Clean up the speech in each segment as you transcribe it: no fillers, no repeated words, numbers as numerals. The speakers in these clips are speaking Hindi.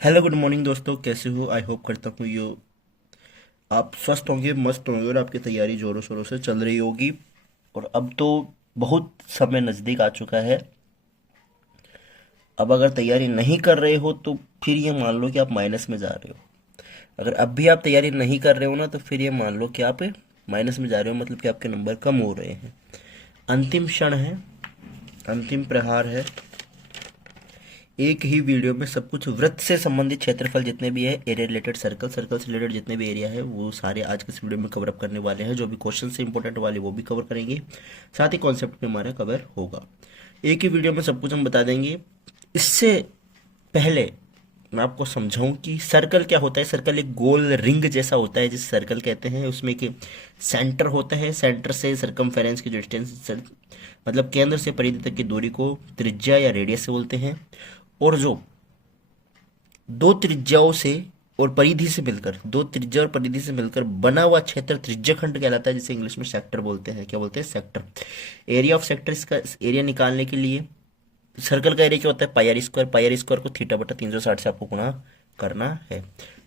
हेलो गुड मॉर्निंग दोस्तों, कैसे हो? आई होप करता हूँ आप स्वस्थ होंगे, मस्त होंगे और आपकी तैयारी जोरों शोरों से चल रही होगी। और अब तो बहुत समय नज़दीक आ चुका है। अब अगर तैयारी नहीं कर रहे हो तो फिर ये मान लो कि आप माइनस में जा रहे हो। अगर अब भी आप तैयारी नहीं कर रहे हो ना, तो फिर ये मान लो कि आप माइनस में जा रहे हो, मतलब कि आपके नंबर कम हो रहे हैं। अंतिम क्षण है, अंतिम प्रहार है। एक ही वीडियो में सब कुछ वृत्त से संबंधित क्षेत्रफल जितने भी है, एरिया रिलेटेड, सर्कल सर्कल से रिलेटेड जितने भी एरिया है, वो सारे आज के इस वीडियो में कवर अप करने वाले हैं। जो भी क्वेश्चन से इंपॉर्टेंट वाले वो भी कवर करेंगे, साथ ही कॉन्सेप्ट में हमारा कवर होगा। एक ही वीडियो में सब कुछ हम बता देंगे। इससे पहले मैं आपको समझाऊं कि सर्कल क्या होता है। सर्कल एक गोल रिंग जैसा होता है जिसे सर्कल कहते हैं। उसमें एक सेंटर होता है, सेंटर से सरकमफेरेंस की जो डिस्टेंस, मतलब केंद्र से परिधि तक की दूरी को त्रिज्या या रेडियस से बोलते हैं। और जो दो त्रिज्याओं से और परिधि से मिलकर, दो त्रिज्या और परिधि से मिलकर बना हुआ क्षेत्र त्रिज्याखंड कहलाता है, जिसे इंग्लिश में सेक्टर बोलते हैं। क्या बोलते हैं? सेक्टर। एरिया ऑफ सेक्टर, इसका एरिया निकालने के लिए सर्कल का एरिया क्या होता है? Pi are square. Pi are square को थीटा बटा 360 से आपको गुणा करना है।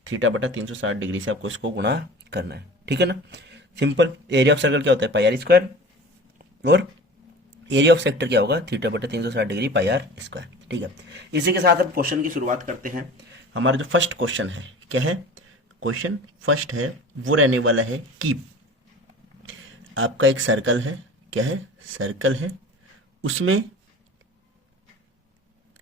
थीटा बटा 360 डिग्री से आपको इसको गुणा करना है, ठीक है ना? सिंपल। एरिया ऑफ सर्कल क्या होता है? Pi are square. और एरिया ऑफ सेक्टर क्या होगा? थीटा बटा 360 डिग्री पाई आर स्क्वायर, ठीक है। इसी के साथ हम क्वेश्चन की शुरुआत करते हैं। हमारा जो फर्स्ट क्वेश्चन है, क्या है? क्वेश्चन फर्स्ट है वो रहने वाला है कि आपका एक सर्कल है। क्या है? सर्कल है। उसमें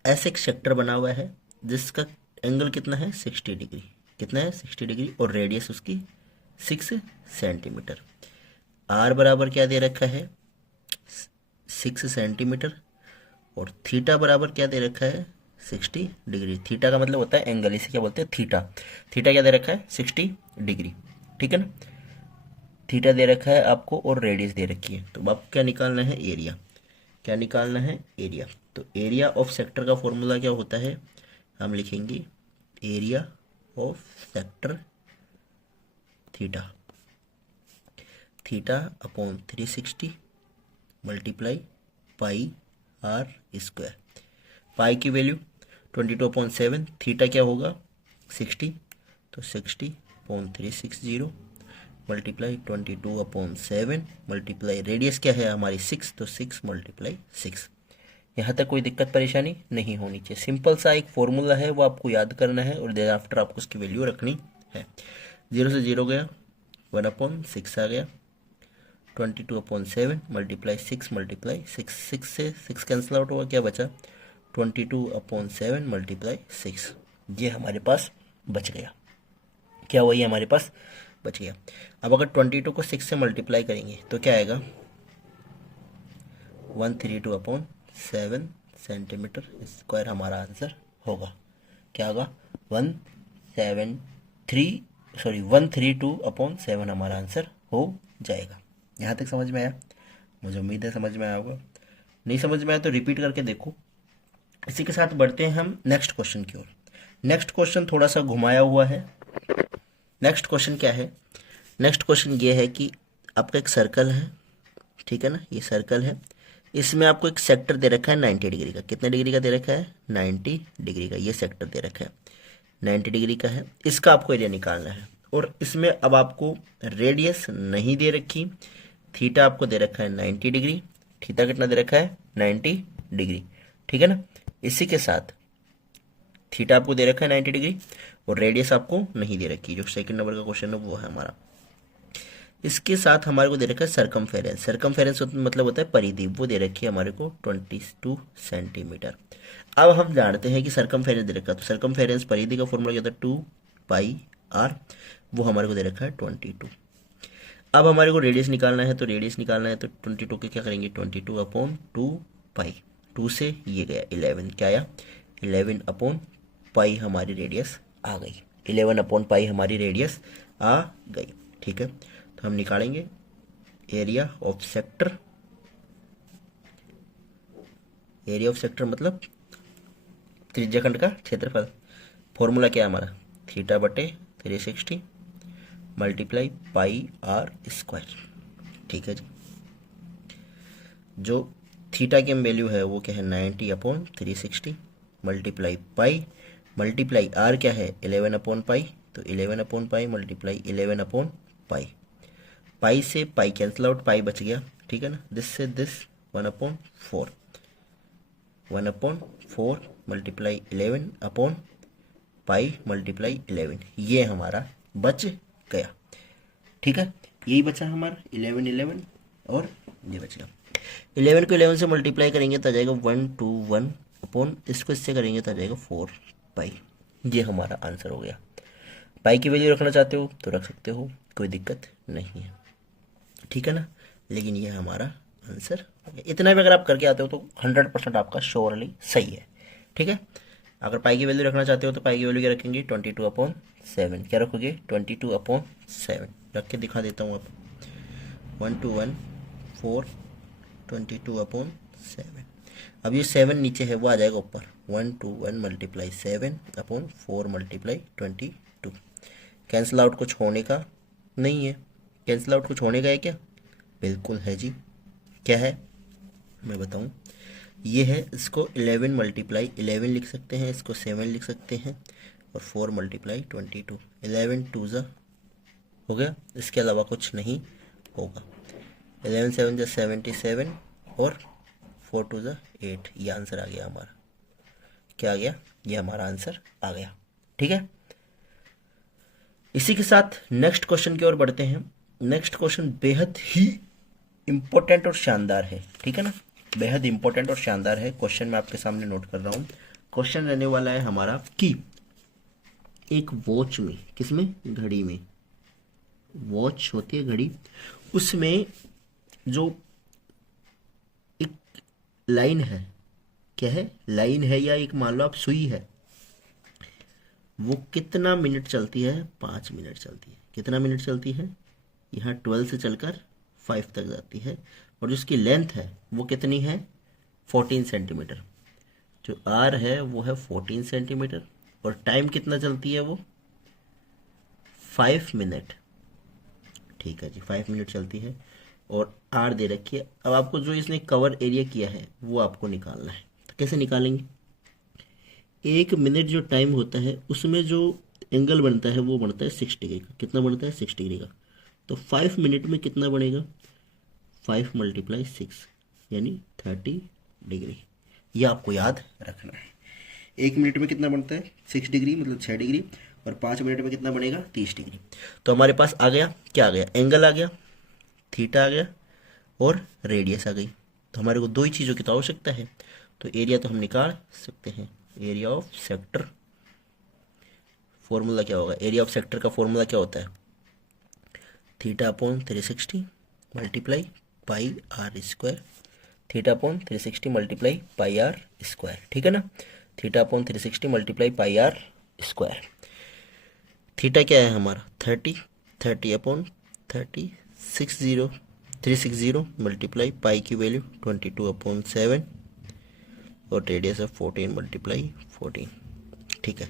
ऐसे एक सेक्टर बना हुआ है जिसका एंगल कितना है? 60 डिग्री। कितना है? 60 डिग्री। और रेडियस उसकी 6 सेंटीमीटर। आर बराबर क्या दे रखा है? 6 सेंटीमीटर। और थीटा बराबर क्या दे रखा है? 60 डिग्री। थीटा का मतलब होता है एंगल, इसे क्या बोलते हैं? थीटा। थीटा क्या दे रखा है? 60 डिग्री, ठीक है ना? थीटा दे रखा है आपको और रेडियस दे रखी है। तो आपको क्या निकालना है? एरिया। क्या निकालना है? एरिया। तो एरिया ऑफ सेक्टर का फॉर्मूला क्या होता है? हम लिखेंगे area of sector theta. Theta upon 360 multiply pi are square. Pi की वैल्यू 22/7। थीटा क्या होगा? 60। तो 60/360 मल्टीप्लाई 22/7 मल्टीप्लाई रेडियस क्या है हमारी? 6। तो 6 × 6। यहाँ तक कोई दिक्कत परेशानी नहीं होनी चाहिए। सिंपल सा एक फॉर्मूला है, वो आपको याद करना है और देर आफ्टर आपको उसकी वैल्यू रखनी है। 0 से 0 गया, 1/6 आ गया। 22/7 मल्टीप्लाई 6 मल्टीप्लाई 6। 6 से 6 कैंसिल आउट होगा, क्या बचा? 22/7 मल्टीप्लाई 6। ये हमारे पास बच गया। क्या हुआ? ये हमारे पास बच गया। अब अगर 22 को 6 से मल्टीप्लाई करेंगे तो क्या आएगा? 132/7 सेंटीमीटर स्क्वायर हमारा आंसर होगा। क्या होगा? 132/7 हमारा आंसर हो जाएगा। यहाँ तक समझ में आया? मुझे उम्मीद है समझ में आया होगा। नहीं समझ में आया तो रिपीट करके देखो। इसी के साथ बढ़ते हैं हम नेक्स्ट क्वेश्चन की ओर। नेक्स्ट क्वेश्चन थोड़ा सा घुमाया हुआ है। नेक्स्ट क्वेश्चन क्या है? नेक्स्ट क्वेश्चन ये है कि आपका एक सर्कल है, ठीक है ना? ये सर्कल है। इसमें आपको एक सेक्टर दे रखा है 90 डिग्री का। कितने डिग्री का दे रखा है? 90 डिग्री का ये सेक्टर दे रखा है। 90 डिग्री का है। इसका आपको एरिया निकालना है। और इसमें अब आपको रेडियस नहीं दे रखी। थीटा आपको दे रखा है 90 डिग्री। थीटा कितना दे रखा है? 90 डिग्री, ठीक है ना? इसी के साथ थीटा आपको दे रखा है 90 डिग्री और रेडियस आपको नहीं दे रखी। जो सेकंड नंबर का क्वेश्चन है वो है हमारा। इसके साथ हमारे को दे रखा है सरकमफेरेंस। सरकमफेरेंस मतलब होता है परिधि, वो दे रखी है हमारे को 22 सेंटीमीटर। अब हम जानते हैं कि सरकमफेरेंस दे रखा है, तो सरकमफेरेंस परिधि का फॉर्मूला क्या होता है? 2πr। वो हमारे को दे रखा है 22। अब हमारे को रेडियस निकालना है, तो रेडियस निकालना है तो 22 के क्या करेंगे? 22/2π। 2 से ये गया 11, क्या आया? 11/पाई हमारी रेडियस आ गई। 11/पाई हमारी रेडियस आ गई, ठीक है। तो हम निकालेंगे area of sector. Area of sector मतलब त्रिज्याखंड का क्षेत्रफल। फॉर्मूला क्या है हमारा? थीटा बटे 360 मल्टीप्लाई पाई आर स्क्वायर, ठीक है जी। जो थीटा की वैल्यू है वो क्या है? 90/360 मल्टीप्लाई पाई। मल्टीप्लाई आर क्या है 11 अपॉन पाई, तो 11 upon pi multiply 11 upon pi, pi से पाई कैंसिल आउट, पाई बच गया, ठीक है ना। दिस से this 1/4, 1/4 multiply 11 upon pi multiply 11, ये हमारा बच गया, ठीक है। यही बचा हमारा 11 11 और ये बच गया। 11 को 11 से मल्टीप्लाई करेंगे तो आ जाएगा 121 अपॉन, इसको इससे करेंगे तो आ जाएगा 4 पाई। ये हमारा आंसर हो गया। पाई की वैल्यू रखना चाहते हो तो रख सकते हो, कोई दिक्कत नहीं है, ठीक है ना। लेकिन ये हमारा आंसर हो गया। इतना भी अगर आप करके आते हो तो 100% आपका श्योरली सही है, ठीक है। अगर पाई की वैल्यू रखना चाहते हो तो पाई की वैल्यू क्या रखेंगे 22/7, क्या रखोगे 22/7, रख के दिखा देता हूँ आप। 121 22/7। अब ये 7 नीचे है वो आ जाएगा ऊपर, 121 मल्टीप्लाई 7/4 मल्टीप्लाई 22। कैंसिल आउट कुछ होने का नहीं है, कैंसिल आउट कुछ होने का है क्या, बिल्कुल है जी। क्या है मैं बताऊं, ये है, इसको 11 मल्टीप्लाई 11 लिख सकते हैं, इसको 7 लिख सकते हैं, और 4 मल्टीप्लाई 22, 11 2 हो गया, इसके अलावा कुछ नहीं होगा। 11 7 77 और 4 2 8, ये आंसर आ गया हमारा। क्या आ गया, ये हमारा आंसर आ गया, ठीक है। इसी के साथ नेक्स्ट क्वेश्चन की ओर बढ़ते हैं। नेक्स्ट क्वेश्चन बेहद ही इंपॉर्टेंट और शानदार है, ठीक है ना, बेहद इंपॉर्टेंट और शानदार है। क्वेश्चन मैं आपके सामने नोट कर रहा हूँ। क्वेश्चन रहने वाला है हमारा कि एक वॉच में, किसमें, घड़ी में, वॉच होती है घड़ी, उसमें जो एक लाइन है, क्या है, लाइन है, या एक मान लो आप सुई है, वो कितना मिनट चलती है, 5 मिनट चलती है। कितना मिनट चलती है, यहाँ 12 से चलकर 5 तक जाती है, और जिसकी लेंथ है वो कितनी है 14 सेंटीमीटर। जो आर है वो है 14 सेंटीमीटर, और टाइम कितना चलती है वो 5 मिनट, ठीक है जी, 5 मिनट चलती है, और आर दे रखी है। अब आपको जो इसने कवर एरिया किया है वो आपको निकालना है, तो कैसे निकालेंगे, 1 मिनट जो टाइम होता है उसमें जो एंगल बनता है वो बनता है 6 डिग्री का। कितना बनता है 6 डिग्री का, तो 5 मिनट में कितना बनेगा 5 मल्टीप्लाई 6 यानी 30 डिग्री। ये आपको याद रखना है। 1 मिनट में कितना बनता है 6 डिग्री, मतलब 6 डिग्री, और 5 मिनट में कितना बनेगा 30 डिग्री। तो हमारे पास आ गया, क्या आ गया, एंगल आ गया, थीटा आ गया, और रेडियस आ गई। तो हमारे को दो ही चीज़ों की तो आवश्यकता है, तो एरिया तो हम निकाल सकते हैं। एरिया ऑफ सेक्टर, फॉर्मूला क्या होगा, एरिया ऑफ सेक्टर का फॉर्मूला क्या होता है, theta upon 360 multiply pi are square, theta upon 360 multiply pi are square, ठीक है ना। Theta upon 360 multiply pi are square. Theta क्या है हमारा 30 अपॉन 360 मल्टीप्लाई पाई की वैल्यू 22/7, और रेडियस है 14 मल्टीप्लाई 14, ठीक है।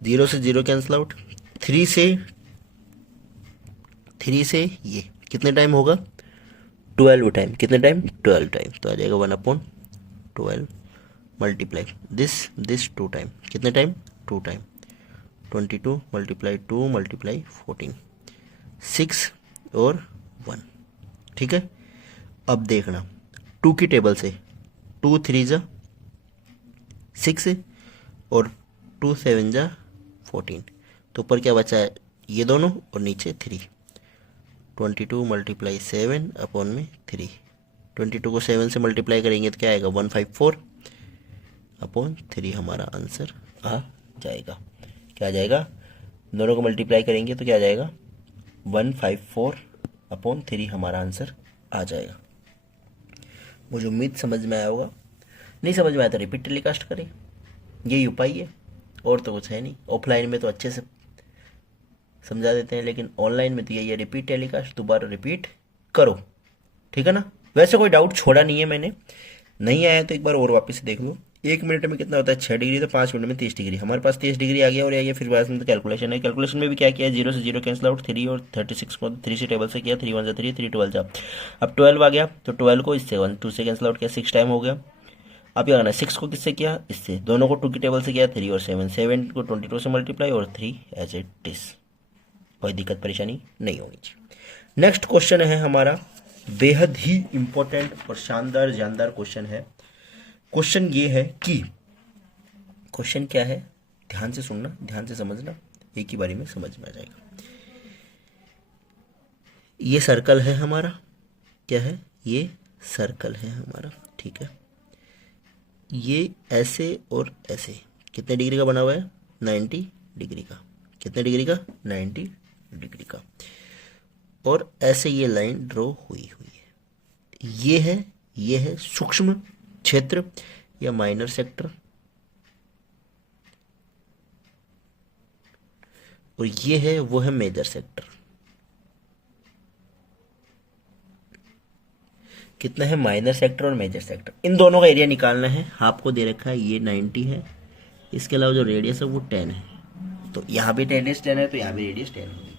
0 से 0 कैंसिल आउट, 3 से ये कितने टाइम होगा 12 टाइम, कितने टाइम 12 टाइम, तो आ जाएगा 1/12 मल्टीप्लाई दिस 2 टाइम, कितने टाइम 2 टाइम, 22 मल्टीप्लाई 2 मल्टीप्लाई 14, 6 और 1, ठीक है। अब देखना 2 की टेबल से 2 3 जा 6 और 2 7 जा 14, तो ऊपर क्या बचा है ये दोनों, और नीचे 3, 22 मल्टीप्लाई 7 अपॉन में 3, 22 को 7 से मल्टीप्लाई करेंगे तो क्या आएगा 154 अपॉन 3, हमारा आंसर आ जाएगा। क्या आ जाएगा, दोनों को मल्टीप्लाई करेंगे तो क्या आ जाएगा 154 अपॉन 3, हमारा आंसर आ जाएगा। मुझे उम्मीद समझ में आया होगा, नहीं समझ में आया तो रिपीट टेलीकास्ट करें, यही उपाय है, और तो कुछ है नहीं। ऑफलाइन में तो अच्छे से समझा देते हैं, लेकिन ऑनलाइन में तो यही है, रिपीट टेलीकास्ट, दोबारा रिपीट करो, ठीक है ना। वैसे कोई डाउट छोड़ा नहीं है मैंने, नहीं आया तो एक बार और वापस से देख लो। 1 मिनट में कितना होता है 6 डिग्री, तो 5 मिनट में 30 डिग्री, हमारे पास 30 डिग्री आ गया, और ये फिर बाद में तो कैलकुलेशन है। कैलकुलेशन में भी क्या किया, 0 से 0 कैंसिल आउट, 3 और 36 को 3 से टेबल से किया, 3 1 जा 3 3 12 जा, अब 12 आ गया, तो 12 को इससे 1 2 से कैंसिल आउट किया, 6 टाइम हो गया। अब क्या करना है, 6 को किससे किया, इससे, दोनों को 2 की टेबल से किया, 3 और 7, 7 को 22 से मल्टीप्लाई और 3 एज इट इज, कोई दिक्कत परेशानी नहीं होनी चाहिए। नेक्स्ट क्वेश्चन है हमारा, बेहद ही इंपॉर्टेंट और शानदार जानदार क्वेश्चन है। क्वेश्चन ये है कि, क्वेश्चन क्या है, ध्यान से सुनना, ध्यान से समझना, एक ही बारी में समझ में आ जाएगा। ये सर्कल है हमारा, क्या है, ये सर्कल है हमारा, ठीक है। ये ऐसे और ऐसे कितने डिग्री का बना हुआ है, 90 डिग्री का, कितने डिग्री का, 90 डिग्री का, और ऐसे ये लाइन ड्रॉ हुई हुई है। ये है सूक्ष्म क्षेत्र या माइनर सेक्टर, और ये है, वो है मेजर सेक्टर। कितना है, माइनर सेक्टर और मेजर सेक्टर, इन दोनों का एरिया निकालना है। आपको दे रखा है ये 90 है, इसके अलावा जो रेडियस है वो 10 है, तो यहाँ भी रेडियस 10 है, तो यहाँ भी रेडियस 10 होगी।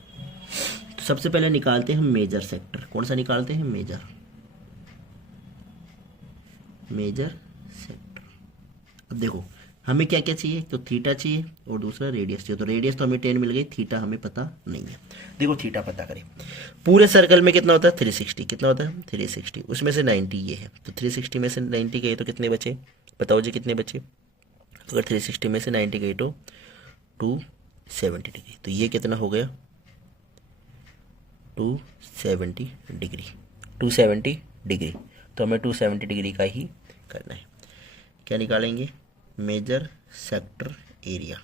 तो सबसे पहले निकालते हैं हम मेजर सेक्टर। कौन सा निकालते हैं, मेजर सेक्टर। अब देखो हमें क्या क्या चाहिए, तो थीटा चाहिए और दूसरा रेडियस चाहिए। तो रेडियस तो हमें 10 मिल गई, थीटा हमें पता नहीं है। देखो थीटा पता करें, पूरे सर्कल में कितना होता है, 360, कितना होता है, 360, उसमें से 90 ये है, तो 360 में से 90 गए तो कितने बचे, बताओ जी कितने बचे। अगर 360 में से 90 गई तो 270 डिग्री, तो ये कितना हो गया, 270 डिग्री, 270 डिग्री। तो हमें 270 डिग्री का ही करना है। क्या निकालेंगे, major sector area.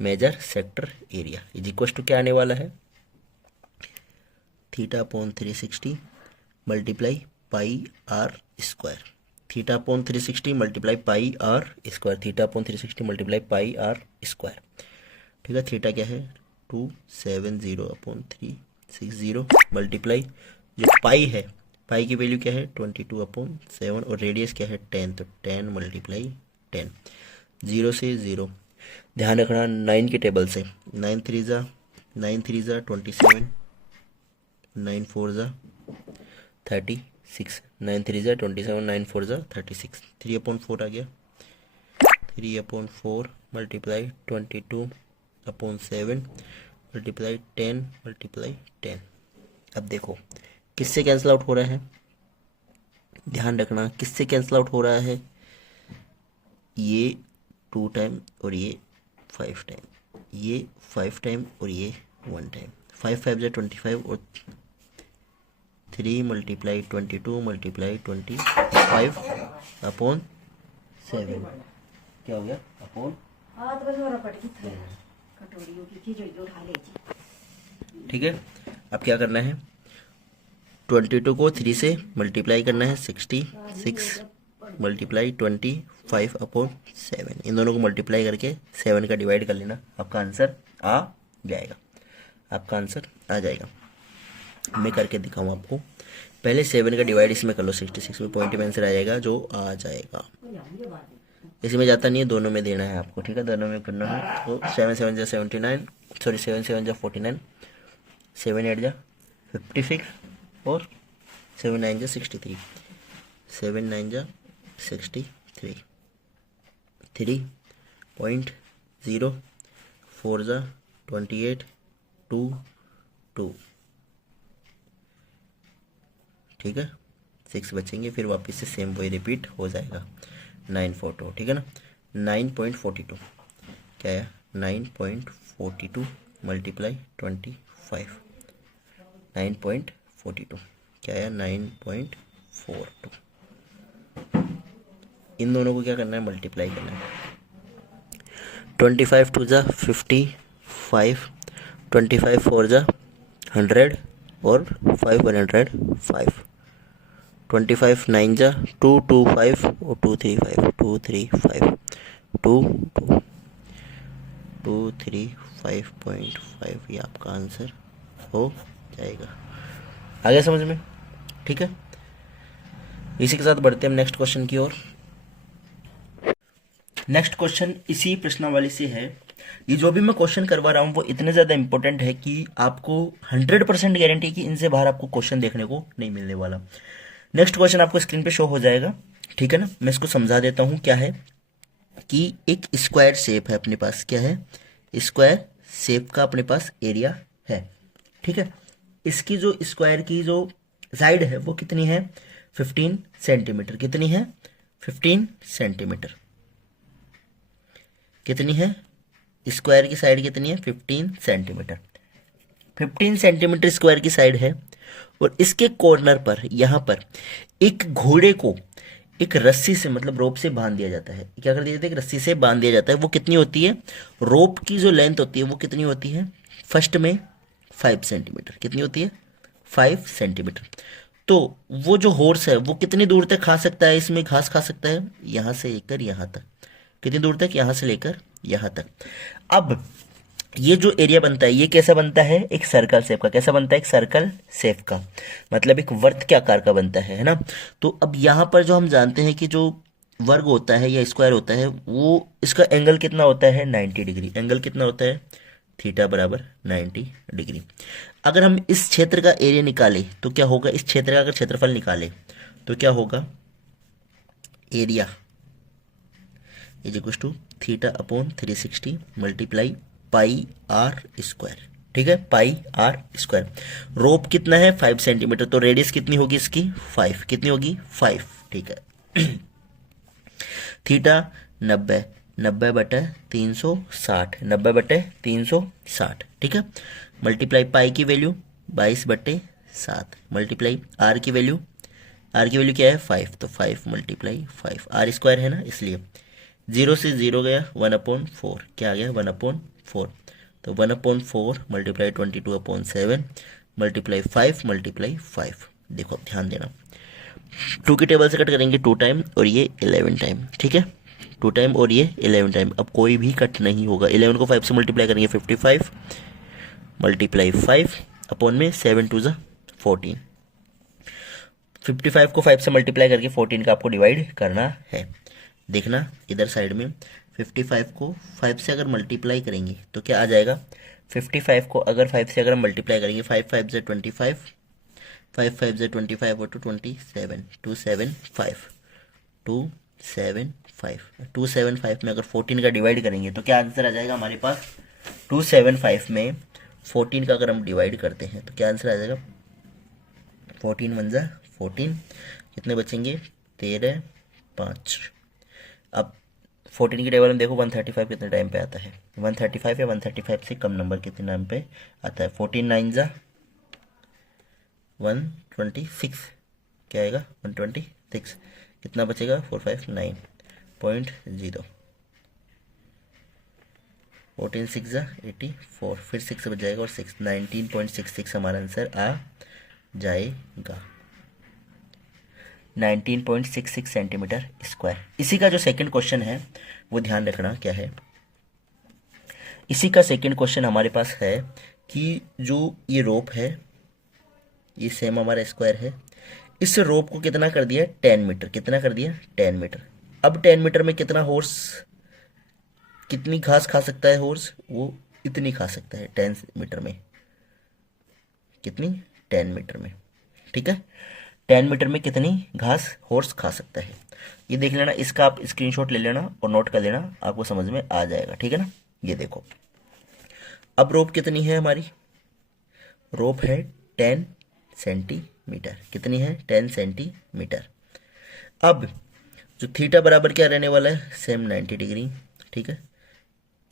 Major sector area is equal to क्या आने वाला है, theta upon 360 multiply pi are square, theta upon 360 multiply pi are square, theta upon 360 multiply pi are square, ठीक है। थीटा क्या है, 270 अपॉन 360 मल्टीप्लाई, जो पाई है, पाई की वैल्यू क्या है, 22 अपॉन 7, और रेडियस क्या है 10, तो 10 मल्टीप्लाई 10, 0 से 0, ध्यान रखना 9 की टेबल से, 9 3 जा 27, 9 4 जा 36, 9 3 जा 27, 9 4 जा 36, 3 अपॉन 4 आ गया, 3 upon 4 multiply 22 upon 7 multiply 10 multiply 10। अब देखो किससे कैंसिल आउट हो रहा है, ध्यान रखना किससे कैंसिल आउट हो रहा है, ये 2 टाइम और ये 5 टाइम, ये 5 टाइम और ये 1 टाइम, 5 5 जा 25 और 3 मल्टीप्लाई 22 मल्टीप्लाई 25 अपॉन 7, क्या हो गया, अपॉन, ठीक है। अब क्या करना है, 22 को 3 से मल्टीप्लाई करना है, 66 मल्टीप्लाई 25 अपॉन 7, इन दोनों को मल्टीप्लाई करके 7 का डिवाइड कर लेना, आपका आंसर आ जाएगा, आपका आंसर आ जाएगा। मैं करके दिखाऊँ आपको, पहले 7 का डिवाइड इसमें कर लो, 66 में पॉइंट में आंसर आ जाएगा, जो आ जाएगा। इसमें जाता नहीं है, दोनों में देना है आपको, ठीक है, दोनों में करना है। तो 7 7 जा 79, सॉरी 7 7 जा 49, 7 8 जा 56 और 7 9 जा 63, 7 9 जा 63, 3.0, 4 जा 28, 2 2, ठीक है, 6 बचेंगे, फिर वापस से सेम वही रिपीट हो जाएगा, 942, ठीक है ना। 9.42 क्या है, 9.42 मल्टीप्लाई 25, 9.42 क्या है, 9.42, इन दोनों को क्या करना है, मल्टीप्लाई करना है। 25 2 जा 55, 25 4 जा 100 और 5 105, 25 9 जा 225 और 235, 235 235.5, ये आपका आंसर हो जाएगा। आ गया समझ में, ठीक है। इसी के साथ बढ़ते हैं हम नेक्स्ट क्वेश्चन की ओर। नेक्स्ट क्वेश्चन इसी प्रश्नावली से है। ये जो भी मैं क्वेश्चन करवा रहा हूँ वो इतने ज़्यादा इंपॉर्टेंट है कि आपको 100% गारंटी कि इनसे बाहर आपको क्वेश्चन देखने को नहीं मिलने वाला। नेक्स्ट क्वेश्चन आपको स्क्रीन पे शो हो जाएगा, ठीक है ना। मैं इसको समझा देता हूँ। क्या है कि एक स्क्वायर शेप है अपने पास, क्या है, स्क्वायर शेप का अपने पास एरिया है, ठीक है। इसकी जो स्क्वायर की जो साइड है वो कितनी है, 15 सेंटीमीटर। कितनी है, 15 सेंटीमीटर। कितनी है, स्क्वायर की साइड कितनी है, 15 सेंटीमीटर। 15 सेंटीमीटर स्क्वायर की साइड है, और इसके कॉर्नर पर यहाँ पर एक घोड़े को एक रस्सी से, मतलब रोप से बांध दिया जाता है। क्या कर दिया जाता है, एक रस्सी से बांध दिया जाता है। वो कितनी होती है, रोप की जो लेंथ होती है वो कितनी होती है, फर्स्ट में 5 सेंटीमीटर। कितनी होती है, 5 सेंटीमीटर। तो वो जो हॉर्स है वो कितनी दूर तक खा सकता है, इसमें घास खा सकता है, यहाँ से लेकर यहाँ तक। कितनी दूर तक, यहाँ से लेकर यहाँ तक। अब ये जो एरिया बनता है ये कैसा बनता है, एक सर्कल शेप का। कैसा बनता है, एक सर्कल शेप का, मतलब एक वर्त के आकार का बनता है ना। तो अब यहाँ पर जो हम जानते हैं कि जो वर्ग होता है या स्क्वायर होता है वो, इसका एंगल कितना होता है, 90 डिग्री। एंगल कितना होता है, थीटा बराबर 90 डिग्री। अगर हम इस क्षेत्र का एरिया निकालें तो क्या होगा, इस क्षेत्र का अगर क्षेत्रफल निकालें तो क्या होगा, area is equal to theta upon 360 multiply pi are square, ठीक है, पाई आर स्क्वायर। रोप कितना है, 5 सेंटीमीटर, तो रेडियस कितनी होगी इसकी, 5। कितनी होगी, 5, ठीक है। थीटा 90, 90/360, 90/360, ठीक है। मल्टीप्लाई पाई की वैल्यू 22/7, मल्टीप्लाई आर की वैल्यू क्या है, 5, तो 5 × 5, आर स्क्वायर है ना इसलिए। 0 से 0 गया, 1/4, क्या आ गया, 1/4। तो 1/4 मल्टीप्लाई 22/7 मल्टीप्लाई 5 मल्टीप्लाई 5। देखो अब ध्यान देना, 2 की टेबल से कट करेंगे 2 टाइम और ये 11 टाइम, ठीक है, 2 टाइम और ये 11 टाइम। अब कोई भी कट नहीं होगा। 11 को 5 से मल्टीप्लाई करेंगे 55 मल्टीप्लाई 5 अपॉन में 7 2 14। 55 को 5 से मल्टीप्लाई करके 14 का आपको डिवाइड करना है। देखना इधर साइड में 55 को 5 से अगर मल्टीप्लाई करेंगे तो क्या आ जाएगा, 55 को अगर 5 से अगर हम मल्टीप्लाई करेंगे, 5 5 ज़ा 25, 5 5 ज़ा 25 और 27, 275, 275 में अगर 14 का डिवाइड करेंगे तो क्या आंसर आ जाएगा हमारे पास, 275 में 14 का अगर हम डिवाइड करते हैं तो क्या आंसर आ जाएगा, 14 1 ज़ा 14, कितने बचेंगे, 13 5। अब 14 की टेबल में देखो 135 कितने टाइम पे आता है, 135 या 135 से कम नंबर कितने टाइम पे आता है, 14 9 ज़ा 126, क्या आएगा 126, कितना बचेगा 459.0, 14 6 ज़ा 84, फिर 6 बच जाएगा और 6 19.66 हमारा आंसर आ जाएगा, 19.66 सेंटीमीटर स्क्वायर। इसी का जो सेकंड क्वेश्चन है वो ध्यान रखना क्या है, इसी का सेकंड क्वेश्चन हमारे पास है कि जो ये रोप है ये सेम हमारा स्क्वायर है, इस रोप को कितना कर दिया, 10 मीटर। कितना कर दिया, 10 मीटर। अब 10 मीटर में कितना हॉर्स, कितनी घास खा सकता है हॉर्स, वो इतनी खा सकता है 10 मीटर में। कितनी, 10 मीटर में, ठीक है, 10 मीटर में कितनी घास हॉर्स खा सकता है। ये देख लेना, इसका आप स्क्रीनशॉट ले लेना और नोट कर लेना, आपको समझ में आ जाएगा, ठीक है ना। ये देखो अब रोप कितनी है हमारी, रोप है 10 सेंटीमीटर। कितनी है, 10 सेंटीमीटर। अब जो थीटा बराबर क्या रहने वाला है, सेम 90 डिग्री, ठीक है।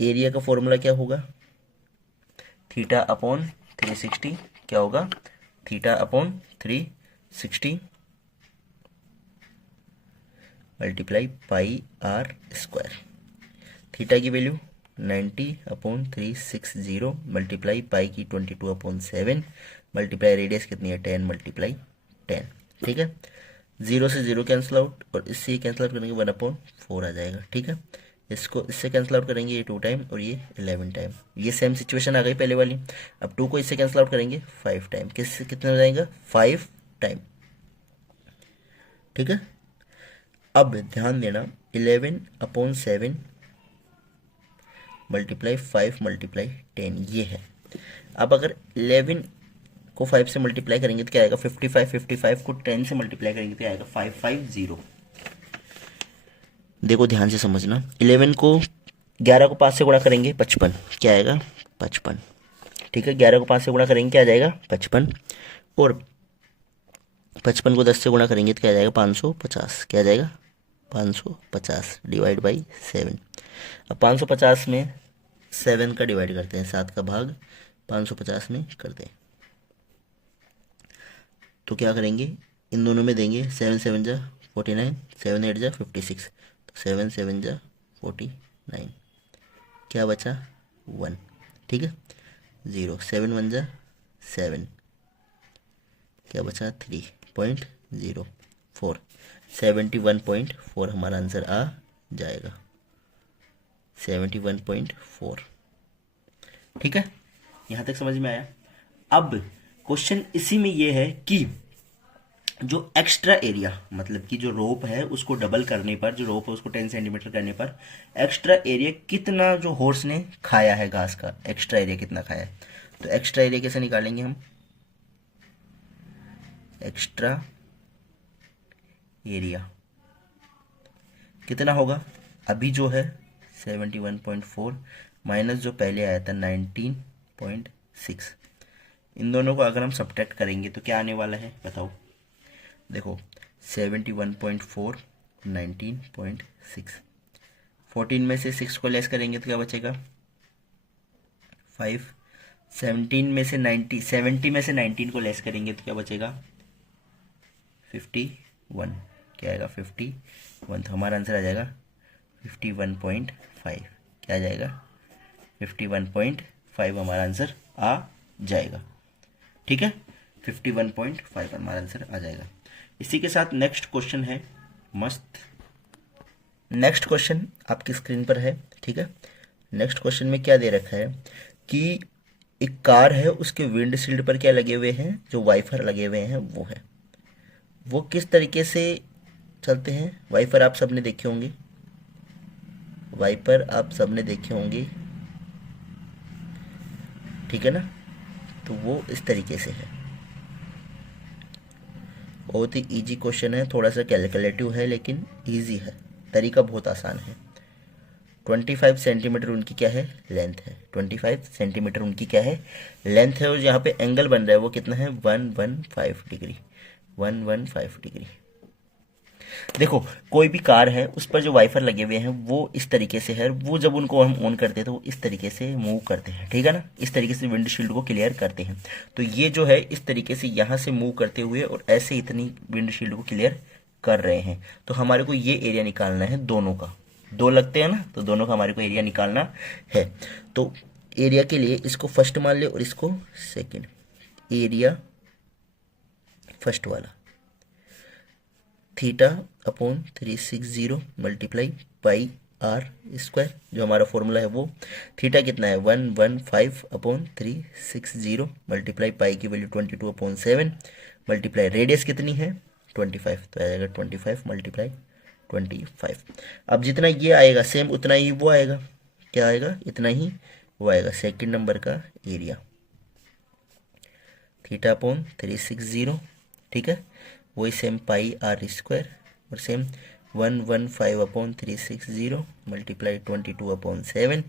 एरिया का फॉर्मूला क्या होगा, थीटा अपॉन 360, क्या होगा, theta upon 360 multiply pi are square. Theta की वैल्यू 90/360 मल्टीप्लाई पाई की 22/7 मल्टीप्लाई रेडियस कितनी है, 10 मल्टीप्लाई 10, ठीक है। 0 से 0 कैंसिल आउट और इससे कैंसिल आउट करेंगे 1/4 आ जाएगा, ठीक है। इसको इससे कैंसिल आउट करेंगे, ये 2 टाइम और ये 11 टाइम। ये सेम सिचुएशन आ गई पहले वाली। अब 2 को इससे कैंसिल आउट करेंगे 5 टाइम, किससे कितना हो जाएगा, 5 टाइम, ठीक है। अब ध्यान देना 11/7 मल्टीप्लाई 5 मल्टीप्लाई 10 ये है। अब अगर 11 को 5 से मल्टीप्लाई करेंगे तो क्या आएगा 55, 55 को 10 से मल्टीप्लाई करेंगे तो क्या आएगा 550। देखो ध्यान से समझना, 11 को 11 को 5 से गुणा करेंगे 55, क्या आएगा 55। ठीक है, 11 को 5 से गुणा करेंगे क्या आ जाएगा 55, और 55 को 10 से गुणा करेंगे तो क्या आ जाएगा 550, क्या आ जाएगा 550 डिवाइड बाई 7। अब 550 में 7 का डिवाइड करते हैं, 7 का भाग 550 में करते हैं, तो क्या करेंगे इन दोनों में देंगे, 7 7 जा 49, 7 8 जा 56, तो 7 7 जा 49, क्या बचा 1। ठीक है, 0, 7 1 जा 7, क्या बचा 3.04, 71.4 हमारा आंसर आ जाएगा, 71.4। ठीक है, यहाँ तक समझ में आया। अब क्वेश्चन इसी में ये है कि जो एक्स्ट्रा एरिया, मतलब कि जो रोप है उसको डबल करने पर, जो रोप है उसको 10 सेंटीमीटर करने पर एक्स्ट्रा एरिया कितना जो हॉर्स ने खाया है घास का, एक्स्ट्रा एरिया कितना खाया है। तो एक्स्ट्रा एरिया कैसे निकालेंगे हम, एक्स्ट्रा एरिया कितना होगा, अभी जो है 71.4 माइनस जो पहले आया था 19.6, इन दोनों को अगर हम सब्ट्रैक्ट करेंगे तो क्या आने वाला है बताओ। देखो 71.4 19.6, 14 में से 6 को लेस करेंगे तो क्या बचेगा 5, 17 में से 90, 70 में से 19 को लेस करेंगे तो क्या बचेगा 51, क्या आएगा 51, तो हमारा आंसर आ जाएगा 51.5, क्या आ जाएगा 51.5 हमारा आंसर आ जाएगा। ठीक है, 51.5 हमारा आंसर आ जाएगा। इसी के साथ नेक्स्ट क्वेश्चन है मस्त, नेक्स्ट क्वेश्चन आपकी स्क्रीन पर है। ठीक है, नेक्स्ट क्वेश्चन में क्या दे रखा है कि एक कार है, उसके विंडशील्ड पर क्या लगे हुए हैं, जो वाइपर लगे हुए हैं वो है, वो किस तरीके से चलते हैं। वाइपर आप सबने देखे होंगे, वाइपर आप सबने देखे होंगे, ठीक है ना, तो वो इस तरीके से है। बहुत ही इजी क्वेश्चन है, थोड़ा सा कैलकुलेटिव है लेकिन इजी है, तरीका बहुत आसान है। 25 सेंटीमीटर उनकी क्या है लेंथ है, 25 सेंटीमीटर उनकी क्या है लेंथ है, और यहाँ पे एंगल बन रहा है वो कितना है 115 डिग्री, 115 डिग्री। देखो कोई भी कार है उस पर जो वाइपर लगे हुए हैं वो इस तरीके से है, वो जब उनको हम ऑन करते हैं तो वो इस तरीके से मूव करते हैं, ठीक है ना, इस तरीके से विंडशील्ड को क्लियर करते हैं। तो ये जो है इस तरीके से यहाँ से मूव करते हुए और ऐसे इतनी विंडशील्ड को क्लियर कर रहे हैं। तो हमारे को ये एरिया निकालना है दोनों का, दो लगते हैं ना, तो दोनों का हमारे को एरिया निकालना है। तो एरिया के लिए इसको फर्स्ट मान ले और इसको सेकेंड, एरिया फर्स्ट वाला theta upon 360 multiply pi are square, जो हमारा फॉर्मूला है वो थीटा कितना है 115 अपॉन 360 मल्टीप्लाई पाई की वैल्यू 22/7 मल्टीप्लाई रेडियस कितनी है 25, तो आ जाएगा 25 मल्टीप्लाई 25। अब जितना ये आएगा सेम उतना ही वो आएगा, क्या आएगा इतना ही वो आएगा, सेकंड नंबर का एरिया थीटा अपॉन 360, ठीक है, वही सेम पाई आर स्क्वायर और same 115 upon 360 multiply 22/7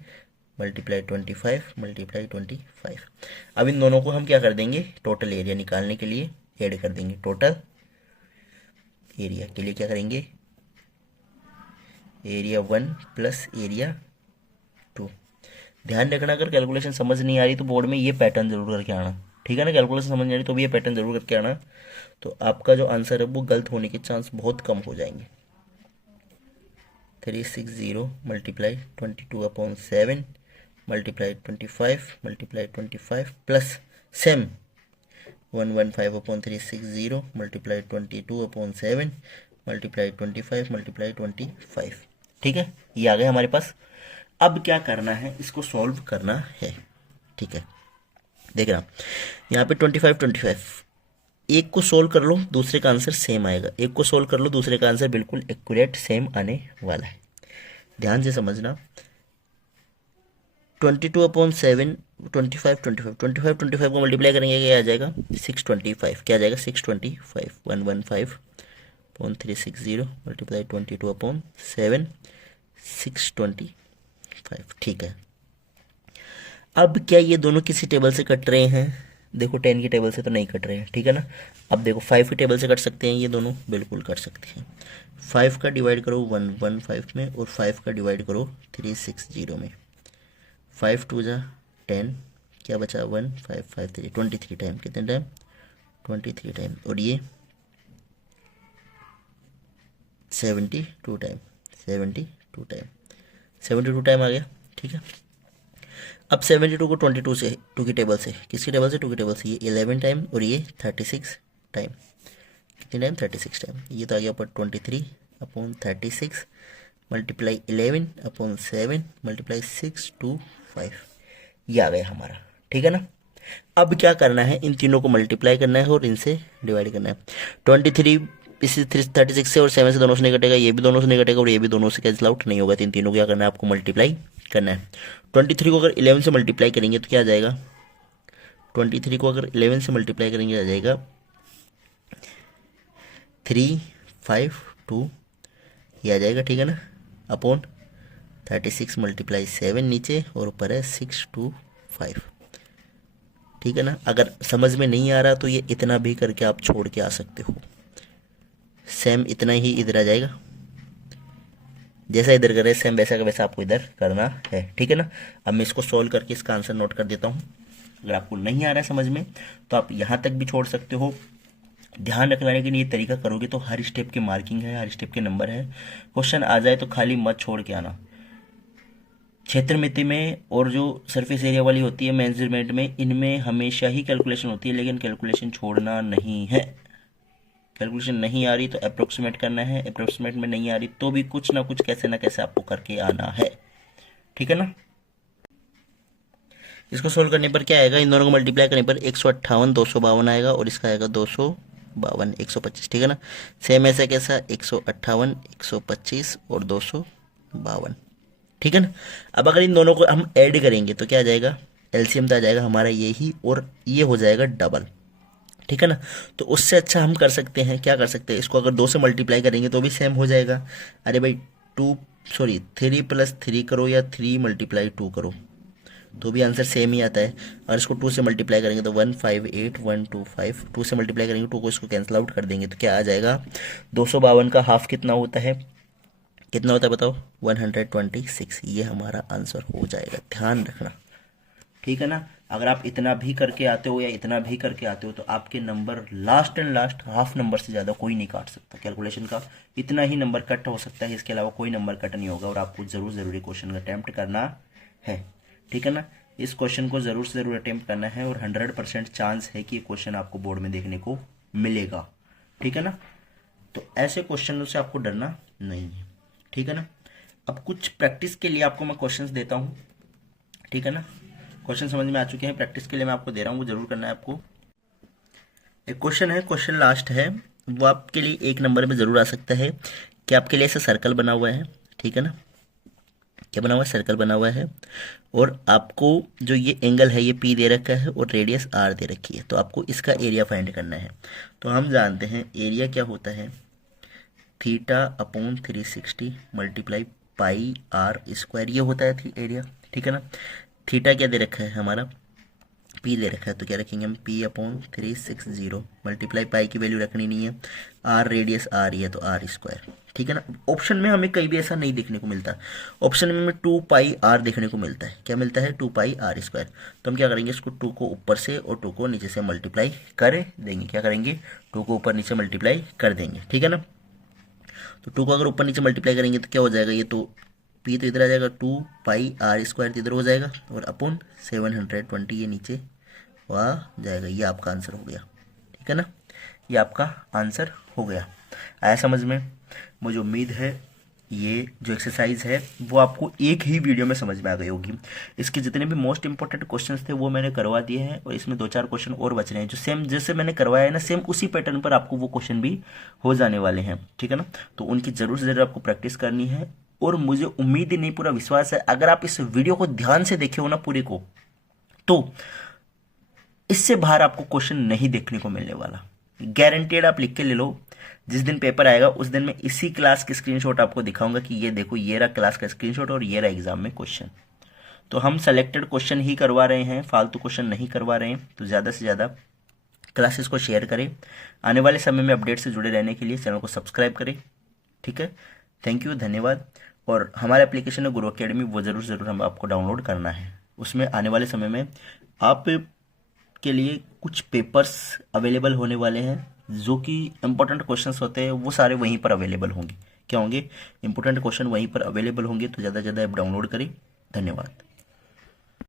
multiply 25 multiply 25। अब इन दोनों को हम क्या कर देंगे, टोटल एरिया निकालने के लिए ऐड कर देंगे। टोटल एरिया के लिए क्या करेंगे, एरिया 1 प्लस एरिया 2। ध्यान रखना अगर कैलकुलेशन समझ नहीं आ रही तो बोर्ड में ये पैटर्न जरूर करके आना, ठीक है ना, कैलकुलेशन समझ नहीं आ रही तो भी ये पैटर्न जरूर करके आना, तो आपका जो आंसर है वो गलत होने के चांस बहुत कम हो जाएंगे। 360 multiply 22/7 multiply 25 multiply 25 plus same 115/360 multiply 22/7 multiply 25 multiply 25। ठीक है, ये आ गया हमारे पास। अब क्या करना है, इसको सॉल्व करना है। ठीक है, देखना यहाँ पे 25 एक को सोल्व कर लो दूसरे का आंसर सेम आएगा, एक को सोल्व कर लो दूसरे का आंसर बिल्कुल एक्यूरेट सेम आने वाला है। ध्यान से समझना, 22/7, 25 को मल्टीप्लाई करेंगे क्या आ जाएगा 625, क्या आ जाएगा 625, 115.360 मल्टीप्लाई 22/7, 625। ठीक है, अब क्या ये दोनों किसी टेबल से कट रहे हैं? देखो 10 की टेबल से तो नहीं कट रहे हैं, ठीक है ना। अब देखो 5 की टेबल से कट सकते हैं ये दोनों, बिल्कुल कट सकते हैं। 5 का डिवाइड करो 115 में और 5 का डिवाइड करो 360 में। 5 2 जा 10, क्या बचा 1 5 5 3 23 टाइम, कितने टाइम 23 टाइम, और ये 72 टाइम, 72 टाइम, 72 टाइम आ गया। ठीक है, अब 72 को 22 से 2 की टेबल से, किसकी टेबल से 2 की टेबल से, ये 11 टाइम और ये 36 टाइम, कितने टाइम 36 टाइम, ये तो आ गया ऊपर 23/36 मल्टीप्लाई 11/7 मल्टीप्लाई 625, ये आ गया हमारा। ठीक है ना। अब क्या करना है, इन तीनों को मल्टीप्लाई करना है और इनसे डिवाइड करना है। 23 इसी 36 से और 7 से दोनों से नहीं कटेगा, ये भी दोनों से नहीं कटेगा और ये भी दोनों से कैंसिल आउट नहीं होगा, तो इन तीनों को क्या करना है आपको मल्टीप्लाई करना है। 23 को अगर 11 से मल्टीप्लाई करेंगे तो क्या आ जाएगा, 23 को अगर 11 से मल्टीप्लाई करेंगे आ जाएगा 352, ये आ जाएगा। ठीक है ना, अपॉन 36 मल्टीप्लाई 7 नीचे और ऊपर है 625। ठीक है ना, अगर समझ में नहीं आ रहा तो ये इतना भी करके आप छोड़ के आ सकते हो, सेम इतना ही इधर आ जाएगा, जैसा इधर करे सेम वैसा का वैसा आपको इधर करना है। ठीक है ना, अब मैं इसको सोल्व करके इसका आंसर नोट कर देता हूँ। अगर आपको नहीं आ रहा है समझ में तो आप यहाँ तक भी छोड़ सकते हो। ध्यान रखने के लिए ये तरीका करोगे तो हर स्टेप की मार्किंग है, हर स्टेप के नंबर है। क्वेश्चन आ जाए तो खाली मत छोड़ के आना। क्षेत्र मिति में और जो सरफेस एरिया वाली होती है मेजरमेंट में, इनमें हमेशा ही कैलकुलेशन होती है, लेकिन कैलकुलेशन छोड़ना नहीं है। कैलकुलेशन नहीं आ रही तो अप्रोक्सीमेट करना है, अप्रोक्सीमेट में नहीं आ रही तो भी कुछ ना कुछ कैसे ना कैसे आपको करके आना है। ठीक है ना। इसको सोल्व करने पर क्या आएगा, इन दोनों को मल्टीप्लाई करने पर 158 252 आएगा और इसका आएगा 252 125। ठीक है ना, सेम ऐसा कैसा 158 125 और 252। ठीक है ना। अब अगर इन दोनों को हम ऐड करेंगे तो क्या आ जाएगा, एलसीएम तो आ जाएगा हमारा ये ही और ये हो जाएगा डबल। ठीक है ना, तो उससे अच्छा हम कर सकते हैं, क्या कर सकते हैं, इसको अगर 2 से मल्टीप्लाई करेंगे तो भी सेम हो जाएगा। अरे भाई 3 + 3 करो या 3 × 2 करो तो भी आंसर सेम ही आता है। और इसको 2 से मल्टीप्लाई करेंगे तो 158 125, 2 से मल्टीप्लाई करेंगे 2 को इसको कैंसिल आउट कर देंगे तो क्या आ जाएगा, 252 का हाफ कितना होता है, कितना होता है बताओ 126, ये हमारा आंसर हो जाएगा। ध्यान रखना। ठीक है ना, अगर आप इतना भी करके आते हो या इतना भी करके आते हो तो आपके number last and last half number से ज़्यादा कोई नहीं काट सकता कैलकुलेशन का, इतना ही नंबर कट हो सकता है, इसके अलावा कोई नंबर कट नहीं होगा। और आपको ज़रूरी क्वेश्चन का अटैम्प्ट करना है। ठीक है ना, इस क्वेश्चन को ज़रूर से ज़रूर अटैम्प्ट करना है और 100% चांस है कि ये क्वेश्चन आपको बोर्ड में देखने को मिलेगा। ठीक है ना, तो ऐसे क्वेश्चनों से आपको डरना नहीं है। ठीक है ना, अब कुछ प्रैक्टिस के लिए आपको मैं क्वेश्चंस देता हूँ। ठीक है ना, क्वेश्चन समझ में आ चुके हैं, प्रैक्टिस के लिए मैं आपको दे रहा हूँ, वो जरूर करना है आपको। एक क्वेश्चन है, क्वेश्चन लास्ट है, वो आपके लिए 1 नंबर में जरूर आ सकता है कि आपके लिए ऐसा सर्कल बना हुआ है। ठीक है ना, क्या बना हुआ है, सर्कल बना हुआ है और आपको जो ये एंगल है ये P दे रखा है और रेडियस R दे रखी है, तो आपको इसका एरिया फाइंड करना है। तो हम जानते हैं एरिया क्या होता है, θ/360 मल्टीप्लाई πr², ये होता है एरिया। ठीक है ना, थीटा क्या दे रखा है हमारा, P दे रखा है, तो क्या रखेंगे हम P/360 मल्टीप्लाई पाई की वैल्यू रखनी नहीं है, R रेडियस R ही है तो R²। ठीक है ना, ऑप्शन में हमें कहीं भी ऐसा नहीं देखने को मिलता, ऑप्शन में हमें 2πr देखने को मिलता है। क्या मिलता है 2πr²। तो हम क्या करेंगे, इसको 2 को ऊपर से और 2 को नीचे से मल्टीप्लाई कर देंगे। क्या करेंगे, 2 को ऊपर नीचे मल्टीप्लाई कर देंगे। ठीक है ना, तो 2 को अगर ऊपर नीचे मल्टीप्लाई करेंगे तो क्या हो जाएगा, ये तो P तो इधर आ जाएगा, 2πr² इधर हो जाएगा और अपॉन 720 ये नीचे वहाँ जाएगा। ये आपका आंसर हो गया। ठीक है ना, ये आपका आंसर हो गया। आया समझ में। मुझे उम्मीद है ये जो एक्सरसाइज है वो आपको एक ही वीडियो में समझ में आ गई होगी। इसके जितने भी मोस्ट इंपॉर्टेंट क्वेश्चंस थे वो मैंने करवा दिए हैं और इसमें 2-4 क्वेश्चन और बच रहे हैं जो सेम जैसे मैंने करवाया है ना, सेम उसी पैटर्न पर आपको वो क्वेश्चन भी हो जाने वाले हैं। ठीक है ना, तो उनकी ज़रूर से ज़रूर आपको प्रैक्टिस करनी है। और मुझे उम्मीद ही नहीं, पूरा विश्वास है, अगर आप इस वीडियो को ध्यान से देखे हो ना पूरे को, तो इससे बाहर आपको क्वेश्चन नहीं देखने को मिलने वाला। गारंटेड, आप लिख के ले लो। जिस दिन पेपर आएगा उस दिन मैं इसी क्लास के स्क्रीनशॉट आपको दिखाऊंगा कि ये देखो, ये रहा क्लास का स्क्रीनशॉट और ये रहा एग्जाम में क्वेश्चन। तो हम सेलेक्टेड क्वेश्चन ही करवा रहे हैं, फालतू क्वेश्चन नहीं करवा रहे हैं। तो ज़्यादा से ज़्यादा क्लासेस को शेयर करें। आने वाले समय में अपडेट से जुड़े रहने के लिए चैनल को सब्सक्राइब करें। ठीक है, थैंक यू, धन्यवाद। और हमारे एप्लीकेशन है गुरु अकेडमी, वो ज़रूर हम आपको डाउनलोड करना है। उसमें आने वाले समय में आप के लिए कुछ पेपर्स अवेलेबल होने वाले हैं, जो कि इंपॉर्टेंट क्वेश्चंस होते हैं वो सारे वहीं पर अवेलेबल होंगे। क्या होंगे? इंपॉर्टेंट क्वेश्चन वहीं पर अवेलेबल होंगे। तो ज़्यादा से ज़्यादा आप डाउनलोड करें। धन्यवाद।